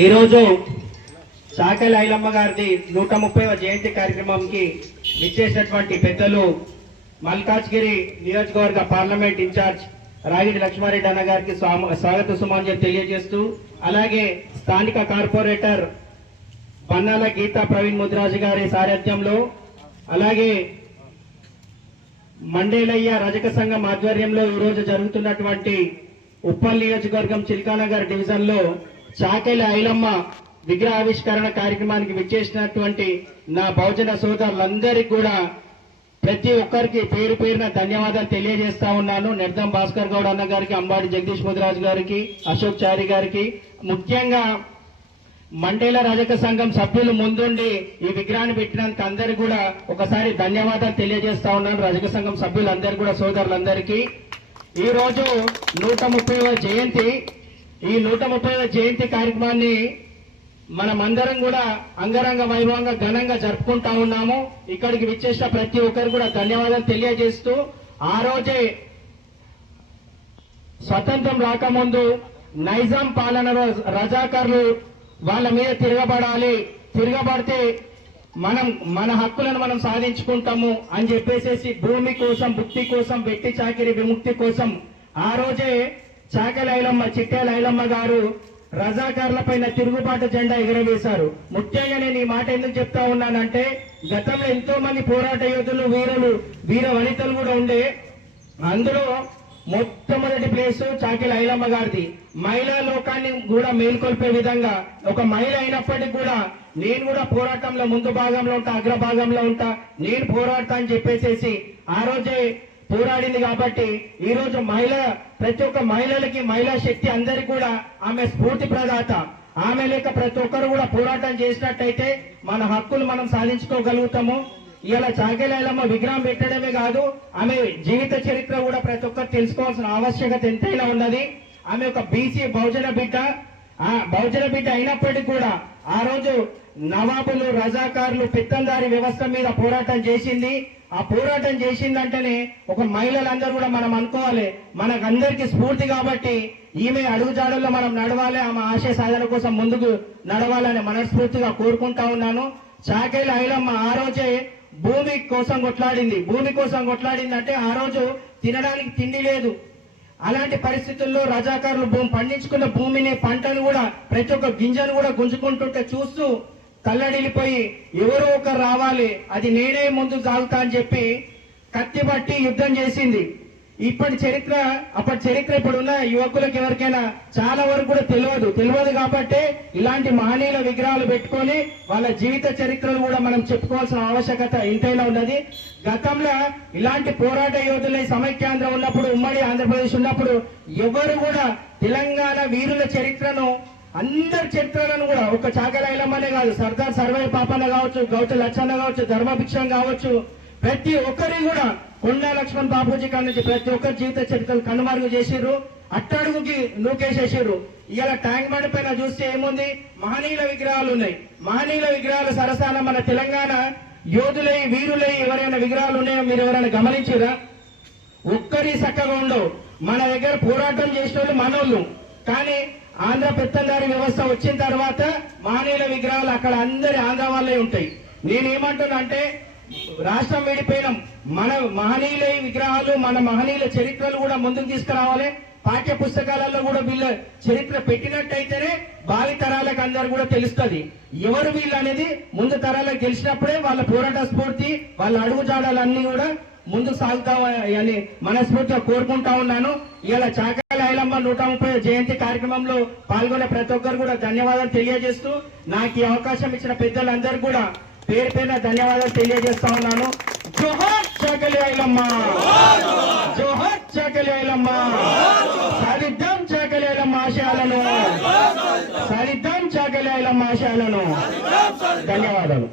ఈరోజు చాకలి ఐలమ్మ గారిది 130వ జయంతి కార్యక్రమంకి విచ్చేసినటువంటి పెద్దలు మల్కాజ్గిరి నియోజకవర్గ పార్లమెంట్ ఇన్ఛార్జ్ రాగిడి లక్ష్మారెడ్డి అన్న గారికి స్వాగత సుమాంజలి తెలియజేస్తూ, అలాగే స్థానిక కార్పొరేటర్ పన్నాల గీతా ప్రవీణ్ ముద్రాజు గారి సారథ్యంలో, అలాగే మండేలయ్య రజక సంఘం ఆధ్వర్యంలో ఈరోజు జరుగుతున్నటువంటి ఉప్పల్ నియోజకవర్గం చిల్కానగర్ డివిజన్ లో చాకలి ఐలమ్మ విగ్రహావిష్కరణ కార్యక్రమానికి విచ్చేసినటువంటి నా బహుజన సోదరులందరికీ కూడా ప్రతి ఒక్కరికి పేరు పేరున ధన్యవాదాలు తెలియజేస్తా ఉన్నాను. నిర్దం భాస్కర్ గౌడ్ అన్న గారికి, అంబాడి జగదీష్ ముదిరాజు గారికి, అశోక్ చారి గారికి, ముఖ్యంగా మండేల రజక సంఘం సభ్యులు ముందుండి ఈ విగ్రహాన్ని పెట్టినందుకు అందరికీ కూడా ఒకసారి ధన్యవాదాలు తెలియజేస్తా ఉన్నాను. రజక సంఘం సభ్యులందరూ కూడా సోదరులందరికీ ఈ రోజు 130వ జయంతి. ఈ 130వ జయంతి కార్యక్రమాన్ని మనమందరం కూడా అంగరంగ వైభవంగా ఘనంగా జరుపుకుంటా ఉన్నాము. ఇక్కడికి విచ్చేసిన ప్రతి ఒక్కరు కూడా ధన్యవాదాలు తెలియజేస్తూ, ఆ రోజే స్వతంత్రం రాకముందు నైజాం పాలనలో రజాకారులు వాళ్ళ మీద తిరగబడితే మన హక్కులను మనం సాధించుకుంటాము అని చెప్పేసి భూమి కోసం, భుక్తి కోసం, వెట్టి చాకిరి విముక్తి కోసం ఆ రోజే చాకలి ఐలమ్మ, చిట్టేల ఐలమ్మ గారు రజాకారుల పైన తిరుగుబాటు జెండా ఎగురవేశారు. ముఖ్యంగా నేను ఈ మాట ఎందుకు చెప్తా ఉన్నానంటే, గతంలో ఎంతో మంది పోరాట యోధులు, వీర వనితలు కూడా ఉండే. అందులో మొట్టమొదటి ప్లేస్ చాకలి ఐలమ్మ గారిది. మహిళా లోకాన్ని కూడా మేల్కొల్పే విధంగా ఒక మహిళ అయినప్పటికీ కూడా నేను కూడా పోరాటంలో ముందు భాగంలో ఉంటా, అగ్ర భాగంలో ఉంటా, నేను పోరాడతా అని చెప్పేసి ఆ రోజే పోరాడింది. కాబట్టి ఈ రోజు ప్రతి ఒక్క మహిళలకి మహిళా శక్తి అందరికీ కూడా ఆమె స్ఫూర్తి ప్రదాత. ఆమె లేక ప్రతి ఒక్కరు కూడా పోరాటం చేసినట్టయితే మన హక్కులు మనం సాధించుకోగలుగుతాము. ఇలా చాకలి ఐలమ్మ విగ్రహం పెట్టడమే కాదు, ఆమె జీవిత చరిత్ర కూడా ప్రతి ఒక్కరు తెలుసుకోవాల్సిన ఆవశ్యకత ఎంతైనా ఉన్నది. ఆమె ఒక బీసీ బహుజన బిడ్డ అయినప్పటికీ కూడా ఆ రోజు నవాబులు, రజాకారులు, పెత్తందారి వ్యవస్థ మీద పోరాటం చేసింది. ఆ పోరాటం చేసిందంటేనే ఒక మహిళలందరూ కూడా మనం అనుకోవాలి, మనకందరికీ స్ఫూర్తి. కాబట్టి ఈమె అడుగుజాడల్లో మనం నడవాలి, ఆమె ఆశయ సాధన కోసం ముందుకు నడవాలని మనస్ఫూర్తిగా కోరుకుంటా ఉన్నాను. చాకలి ఐలమ్మ ఆ రోజే భూమి కోసం కొట్లాడింది అంటే ఆ రోజు తినడానికి తిండి లేదు. అలాంటి పరిస్థితుల్లో రజాకారులు పండించుకున్న భూమిని, పంటను కూడా, ప్రతి ఒక్క గింజను కూడా గుంజుకుంటుంటే చూస్తూ తల్లడిల్లిపోయి ఎవరో ఒకరు రావాలి, అది నేనే ముందు సాగుతా అని చెప్పి కత్తి పట్టి యుద్ధం చేసింది. అప్పటి చరిత్ర ఇప్పుడున్న యువకులకు ఎవరికైనా చాలా వరకు కూడా తెలియదు. కాబట్టి ఇలాంటి మహనీయుల విగ్రహాలు పెట్టుకొని వాళ్ళ జీవిత చరిత్రలు కూడా మనం చెప్పుకోవాల్సిన ఆవశ్యకత ఎంతైనా ఉన్నది. గతంలో ఇలాంటి పోరాట యోధులై సమైక్యాంధ్ర ఉన్నప్పుడు, ఉమ్మడి ఆంధ్రప్రదేశ్ ఉన్నప్పుడు ఎవరు కూడా తెలంగాణ వీరుల చరిత్రను, అందరి చరిత్రలను కూడా, ఒక చాకలి ఐలమ్మనే కాదు, సర్దార్ సర్వై పాపన్న కావచ్చు, గౌతు లచ్చన్న కావచ్చు, ధర్మభిక్షం కావచ్చు, ప్రతి ఒక్కరి కూడా కొండా లక్ష్మణ్ బాబూజీ కాడ నుంచి ప్రతి ఒక్కరి జీవిత చరిత్రలు కనుమరుగు చేసిర్రు, అట్టడుగుకి నూకేసేసారు. ఇలా ట్యాంక్ బండ్ పైన చూస్తే ఏముంది, మహనీయుల విగ్రహాలు ఉన్నాయి. మహనీయుల విగ్రహాలు సరసాన మన తెలంగాణ యోధులై, వీరులై ఎవరైనా విగ్రహాలు ఉన్నాయో మీరు ఎవరైనా గమనించారా? ఒక్కరి చక్కగా ఉండవు. మన దగ్గర పోరాటం చేసిన వాళ్ళు మనోళ్ళు, కానీ ఆంధ్ర పెత్తందారి వ్యవస్థ వచ్చిన తర్వాత మహనీయుల విగ్రహాలు అక్కడ అందరి ఆంధ్ర వాళ్ళే ఉంటాయి. నేనేమంటున్నా అంటే, రాష్ట్రం విడిపోయినాం, మన మహనీయుల విగ్రహాలు, మన మహనీయుల చరిత్రలు కూడా ముందుకు తీసుకురావాలి. పాఠ్య పుస్తకాలలో కూడా వీళ్ళ చరిత్ర పెట్టినట్టయితేనే భావి తరాలకు అందరు కూడా తెలుస్తుంది ఎవరు వీళ్ళు అనేది. ముందు తరాలకు తెలిసినప్పుడే వాళ్ళ పోరాట స్ఫూర్తి, వాళ్ళ అడుగుజాడాలన్నీ కూడా ముందుకు సాగుతామని మనస్ఫూర్తిగా కోరుకుంటా ఉన్నాను. ఇలా చాకలి ఐలమ్మ 130వ జయంతి కార్యక్రమంలో పాల్గొనే ప్రతి ఒక్కరు కూడా ధన్యవాదాలు తెలియజేస్తూ, నాకు ఈ అవకాశం ఇచ్చిన పెద్దలందరూ కూడా పేరు పేరున ధన్యవాదాలు తెలియజేస్తా ఉన్నాను. జోహార్ చాకలి ఐలమ్మ, జోహార్ చాకలి ఐలమ్మ. సాధిద్దాం చాకలి ఐలమ్మ ఆశయాలను, సాధిద్దాం చాకలి ఐలమ్మ ఆశయాలను. ధన్యవాదాలు.